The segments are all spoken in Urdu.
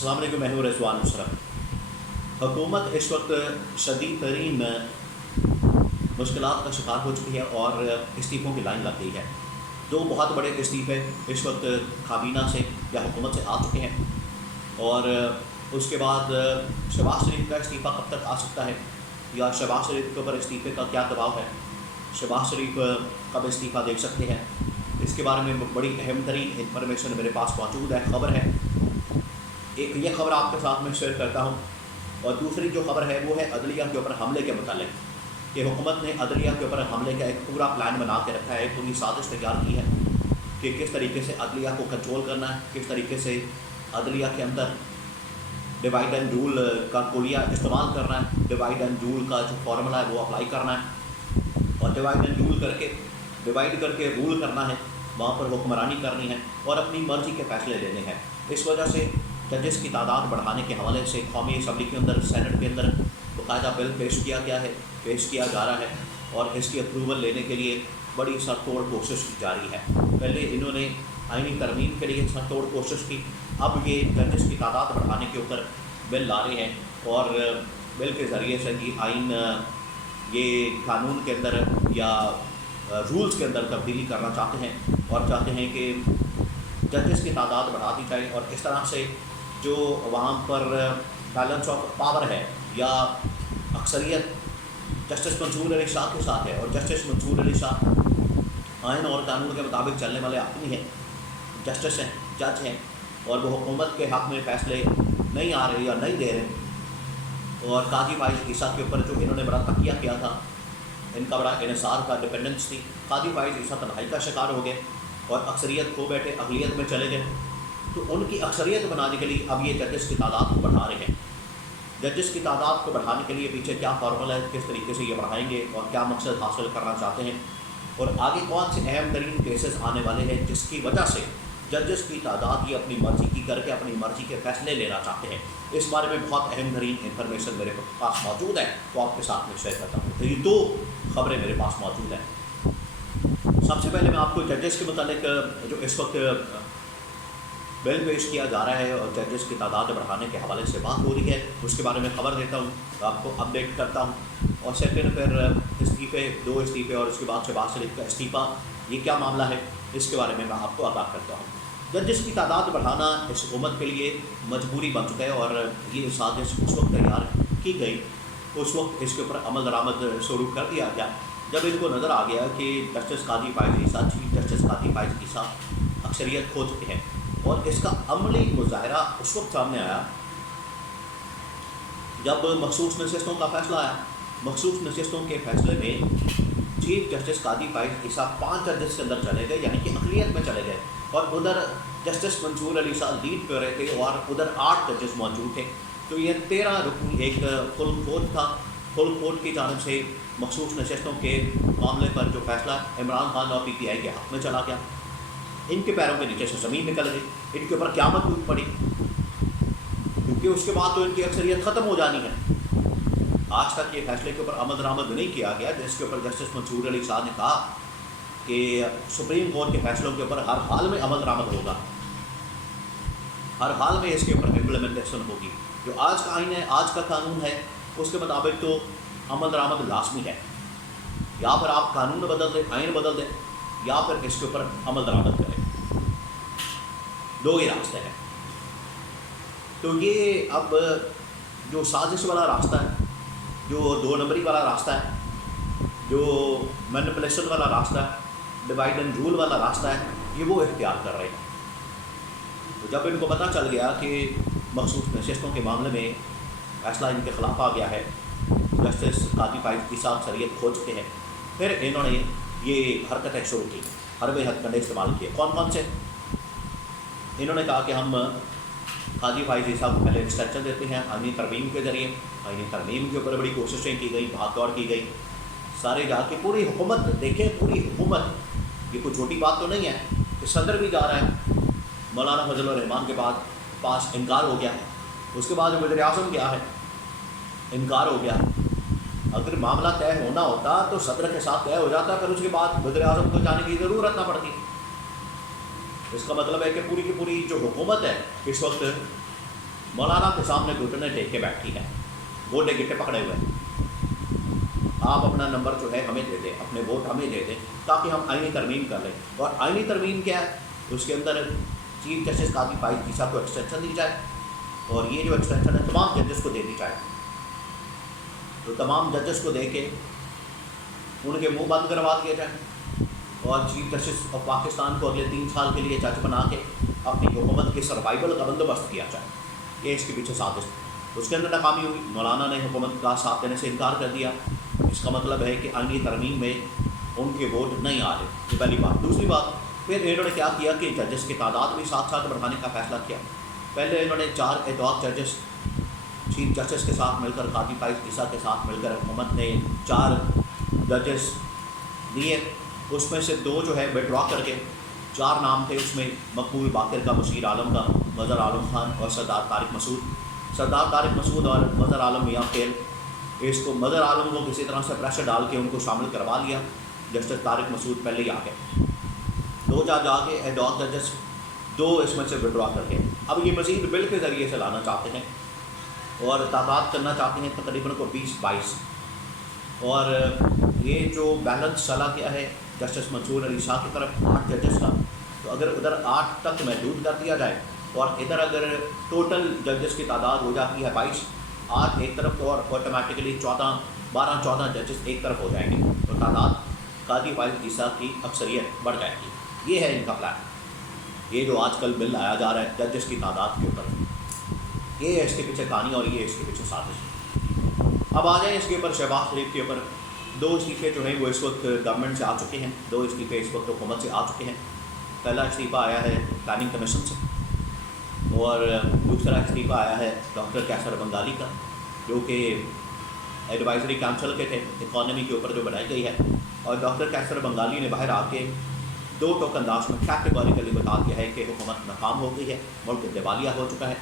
السلام علیکم، میں ہوں رضوان مشرف۔ حکومت اس وقت شدید ترین مشکلات کا شکار ہو چکی ہے اور استعفوں کی لائن لگ گئی ہے۔ دو بہت بڑے استعفے اس وقت کابینہ سے یا حکومت سے آ چکے ہیں، اور اس کے بعد شہباز شریف کا استعفیٰ کب تک آ سکتا ہے، یا شہباز شریف کے اوپر استعفے کا کیا دباؤ ہے، شہباز شریف کب استعفیٰ دے سکتے ہیں، اس کے بارے میں بڑی اہم ترین انفارمیشن میرے پاس موجود ہے، خبر ہے۔ ایک یہ خبر آپ کے ساتھ میں شیئر کرتا ہوں، اور دوسری جو خبر ہے وہ ہے عدلیہ کے اوپر حملے کے متعلق، کہ حکومت نے عدلیہ کے اوپر حملے کا ایک پورا پلان بنا کے رکھا ہے، پوری سازش تیار کی ہے کہ کس طریقے سے عدلیہ کو کنٹرول کرنا ہے، کس طریقے سے عدلیہ کے اندر ڈیوائڈ اینڈ رول کا کولیہ استعمال کرنا ہے، ڈیوائڈ اینڈ رول کا جو فارمولا ہے وہ اپلائی کرنا ہے، اور ڈیوائڈ اینڈ رول ڈیوائڈ کر کے رول کرنا ہے، وہاں پر حکمرانی کرنی ہے اور اپنی مرضی کے فیصلے لینے ہیں۔ اس وجہ سے ججز کی تعداد بڑھانے کے حوالے سے قومی اسمبلی کے اندر، سینٹ کے اندر باقاعدہ بل پیش کیا جا رہا ہے، اور اس کی اپروول لینے کے لیے بڑی سر توڑ کوشش جاری ہے۔ پہلے انہوں نے آئینی ترمیم کے لیے سر توڑ کوشش کی، اب یہ ججز کی تعداد بڑھانے کے اوپر بل لا رہے ہیں، اور بل کے ذریعے سے یہ قانون کے اندر یا رولز کے اندر تبدیلی کرنا چاہتے ہیں، اور چاہتے ہیں کہ ججز کی تعداد بڑھا دی جائے، اور اس طرح سے جو وہاں پر بیلنس آف پاور ہے یا اکثریت جسٹس منصور علی شاہ کے ساتھ ہے، اور جسٹس منصور علی شاہ آئین اور قانون کے مطابق چلنے والے آدمی ہیں، جسٹس ہیں، جج ہیں، اور وہ حکومت کے حق میں فیصلے نہیں آ رہے یا نہیں دے رہے۔ اور قاضی فائز عیسیٰ کے اوپر جو انہوں نے بڑا تکیہ کیا تھا، ان کا بڑا انحصار کا ڈپینڈنس تھی، قاضی فائز عیسیٰ تنہائی کا شکار ہو گئے اور اکثریت کھو بیٹھے، اقلیت میں چلے گئے، تو ان کی اکثریت بنانے کے لیے اب یہ ججز کی تعداد کو بڑھا رہے ہیں۔ ججز کی تعداد کو بڑھانے کے لیے پیچھے کیا فارمولا ہے، کس طریقے سے یہ بڑھائیں گے اور کیا مقصد حاصل کرنا چاہتے ہیں، اور آگے کون سے اہم ترین کیسز آنے والے ہیں جس کی وجہ سے ججز کی تعداد یہ اپنی مرضی کی کر کے اپنی مرضی کے فیصلے لینا چاہتے ہیں، اس بارے میں بہت اہم ترین انفارمیشن میرے پاس موجود ہے، تو آپ کے ساتھ میں شیئر کرتا ہوں۔ تو یہ دو خبریں میرے پاس موجود ہیں۔ سب سے پہلے میں آپ کو ججز کے متعلق جو اس وقت بل پیش کیا جا رہا ہے اور ججز کی تعداد بڑھانے کے حوالے سے بات ہو رہی ہے، اس کے بارے میں خبر دیتا ہوں، آپ کو اپڈیٹ کرتا ہوں، اور سیکنڈ پھر دو استعفے اور اس کے بعد شہباز شریف کا استعفیٰ، یہ کیا معاملہ ہے، اس کے بارے میں آپ کو آگاہ کرتا ہوں۔ ججز کی تعداد بڑھانا اس حکومت کے لیے مجبوری بن چکا ہے، اور یہ سازش اس وقت تیار کی گئی، اس وقت اس کے اوپر عمل درآمد شروع کر دیا گیا جب ان کو نظر آ گیا کہ جسٹس قاضی فائز عیسیٰ، چیف جسٹس قاضی فائز عیسیٰ اکثریت کھو چکے ہیں، اور اس کا عملی مظاہرہ اس وقت سامنے آیا جب مخصوص نشستوں کا فیصلہ آیا۔ مخصوص نشستوں کے فیصلے میں چیف جسٹس قاضی فائز عیسیٰ 5 ججز کے اندر چلے گئے، یعنی کہ اقلیت میں چلے گئے، اور ادھر جسٹس منصور علی شاہ لیڈ پہ رہے تھے اور ادھر 8 ججز موجود تھے، تو یہ 13 رکن ایک فل کورٹ تھا۔ فل کورٹ کی جانب سے مخصوص نشستوں کے معاملے پر جو فیصلہ عمران خان اور PTI کے حق میں چلا گیا، ان کے پیروں کے نیچے سے زمین نکل گئی، ان کے اوپر قیامت ٹوٹ پڑی، کیونکہ اس کے بعد تو ان کی اکثریت ختم ہو جانی ہے۔ آج تک یہ فیصلے کے اوپر عمل درآمد نہیں کیا گیا، جس کے اوپر جسٹس منصور علی شاہ نے کہا کہ سپریم کورٹ کے فیصلوں کے اوپر ہر حال میں عمل درآمد ہوگا، ہر حال میں اس کے اوپر امپلیمنٹیشن ہوگی۔ جو آج کا آئین ہے، آج کا قانون ہے، اس کے مطابق تو عمل درآمد لازمی ہے، یا پھر آپ قانون بدل دیں، آئین بدل دیں، یا پھر اس کے اوپر عمل درآمد کریں، دو ہی راستے ہیں۔ تو یہ اب جو سازش والا راستہ ہے، جو 2 نمبری والا راستہ ہے، جو مینپولیشن والا راستہ ہے، ڈیوائڈ اینڈ رول والا راستہ ہے، یہ وہ اختیار کر رہے ہیں۔ تو جب ان کو پتہ چل گیا کہ مخصوص نشستوں کے معاملے میں فیصلہ ان کے خلاف آ گیا ہے، جسٹس قاضی فائز عیسیٰ اکثریت کھو چکے ہیں، پھر انہوں نے یہ حرکتیں شروع کی، حربے ہتھ کنڈے استعمال کیے۔ کون سے؟ انہوں نے کہا کہ ہم قاضی فائز عیسیٰ کو پہلے ایکسٹینشن دیتے ہیں آئینی ترمیم کے ذریعے، آئینی ترمیم کے اوپر بڑی کوششیں کی گئی، بھاگ دوڑ کی گئی، سارے جا کے پوری حکومت دیکھیں، پوری حکومت، یہ کوئی چھوٹی بات تو نہیں ہے کہ صدر بھی جا رہا ہے، مولانا فضل الرحمان کے پاس انکار ہو گیا، اس کے بعد وزیر اعظم کیا ہے، انکار ہو گیا۔ اگر معاملہ طے ہونا ہوتا تو صدر کے ساتھ طے ہو جاتا، پھر اس کے بعد وزیر اعظم کو جانے کی ضرورت نہ پڑتی۔ اس کا مطلب ہے کہ پوری کی پوری جو حکومت ہے اس وقت مولانا کے سامنے گھٹنے ٹیک کے بیٹھی ہے، گوڈے گٹے پکڑے ہوئے ہیں، آپ اپنا نمبر جو ہے ہمیں دے دیں، اپنے ووٹ ہمیں دے دیں تاکہ ہم آئینی ترمیم کر لیں۔ اور آئینی ترمیم کیا ہے؟ اس کے اندر چیف جسٹس قاضی فائز عیسیٰ کو ایکسٹینشن دی جائے، اور یہ جو ایکسٹینشن ہے تمام ججز کو دے دی جائے، تو تمام ججز کو دے کے ان کے منہ بند کروا دیا جائے، اور چیف جسٹس آف پاکستان کو اگلے 3 سال کے لیے جج بنا کے اپنی حکومت کے سروائیول کا بندوبست کیا جائے۔ یہ اس کے پیچھے سازش، اس کے اندر ناکامی ہوئی، مولانا نے حکومت کا ساتھ دینے سے انکار کر دیا۔ اس کا مطلب ہے کہ آئینی ترمیم میں ان کے ووٹ نہیں آ رہے، یہ پہلی بات۔ دوسری بات، پھر انہوں نے کیا کیا کہ ججز کی تعداد بھی 7 بڑھانے کا فیصلہ کیا۔ پہلے انہوں نے 4 ایڈ ججز چیف جسٹس کے ساتھ مل کر، قاضی فائز عیسیٰ کے ساتھ مل کر حکومت نے 4 ججز دیے، اس میں سے 2 جو ہے وڈرا کر کے 4 نام تھے، اس میں مقبول باقر کا، بشیر عالم کا، مظہر عالم خان اور سردار طارق مسعود۔ سردار طارق مسعود اور مظہر عالم میاں خیل، اس کو مظہر عالم کو کسی طرح سے پریشر ڈال کے ان کو شامل کروا لیا، جسٹس طارق مسعود پہلے ہی آ گئے، 2 جج آ کے ایڈ ہاک ججز، 2 اس میں سے وڈرا کر کے اب یہ مزید بل کے ذریعے سے لانا چاہتے ہیں اور تعداد کرنا چاہتے ہیں تقریباً کو 20-22، اور یہ جو بیلنس چلا گیا ہے جسٹس منصور علی شاہ کی طرف 8 ججز کا، تو اگر ادھر 8 تک محدود کر دیا جائے اور ادھر اگر ٹوٹل ججز کی تعداد ہو جاتی ہے 22، 8 ایک طرف تو اور آٹومیٹکلی 12-14 ججز ایک طرف ہو جائیں گے، تو تعداد قاضی فائز عیسیٰ کی اکثریت بڑھ جائے گی۔ یہ ہے ان کا پلان، یہ جو آج کل بل لایا جا رہا ہے ججز کی تعداد کے اوپر، یہ ہے اس کے پیچھے کہانی اور یہ اس کے پیچھے سازش۔ اب آ جائیں اس کے اوپر شہباز شریف کے اوپر 2 استعفے جو ہیں وہ اس وقت گورنمنٹ سے آ چکے ہیں، 2 استعفے اس وقت حکومت سے آ چکے ہیں۔ پہلا استعفیٰ آیا ہے پلاننگ کمیشن سے، اور دوسرا استعفیٰ آیا ہے ڈاکٹر کیسر بنگالی کا، جو کہ ایڈوائزری کونسل کے تھے اکانومی کے اوپر جو بنائی گئی ہے، اور ڈاکٹر کیسر بنگالی نے باہر آ کے 2 ٹوک انداز میں کیٹیگوریکلی بتا دیا ہے کہ حکومت ناکام ہو گئی ہے، ملک دیوالیہ ہو چکا ہے،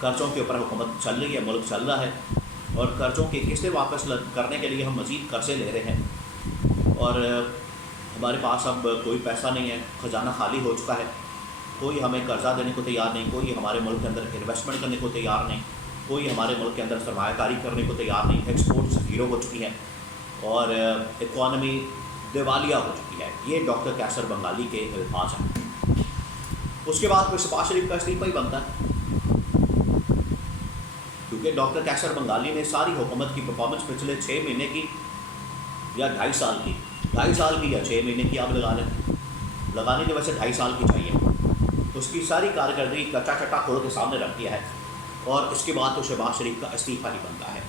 قرضوں کے اوپر حکومت چل رہی ہے، ملک چل رہا ہے، اور قرضوں کی قسطیں واپس کرنے کے لیے ہم مزید قرضے لے رہے ہیں، اور ہمارے پاس اب کوئی پیسہ نہیں ہے، خزانہ خالی ہو چکا ہے، کوئی ہمیں قرضہ دینے کو تیار نہیں، کوئی ہمارے ملک کے اندر انویسٹمنٹ کرنے کو تیار نہیں، کوئی ہمارے ملک کے اندر سرمایہ کاری کرنے کو تیار نہیں، ایکسپورٹ زیرو ہو چکی ہے اور اکانومی دیوالیہ ہو چکی ہے۔ یہ ڈاکٹر کیسر بنگالی کے الفاظ ہیں۔ اس کے بعد پھر شہباز شریف کا استعفیٰ ہی بنتا ہے، کیونکہ ڈاکٹر کیسر بنگالی نے ساری حکومت کی پرفارمنس پچھلے 6 مہینے کی یا 2.5 سال کی، 2.5 سال کی یا 6 مہینے کی آپ لگا لیں، لگانے کی وجہ سے 2.5 سال کی چاہیے، اس کی ساری کارکردگی کچا چٹا کھول کے سامنے رکھ دیا ہے، اور اس کے بعد تو شہباز شریف کا استعفیٰ ہی بنتا ہے۔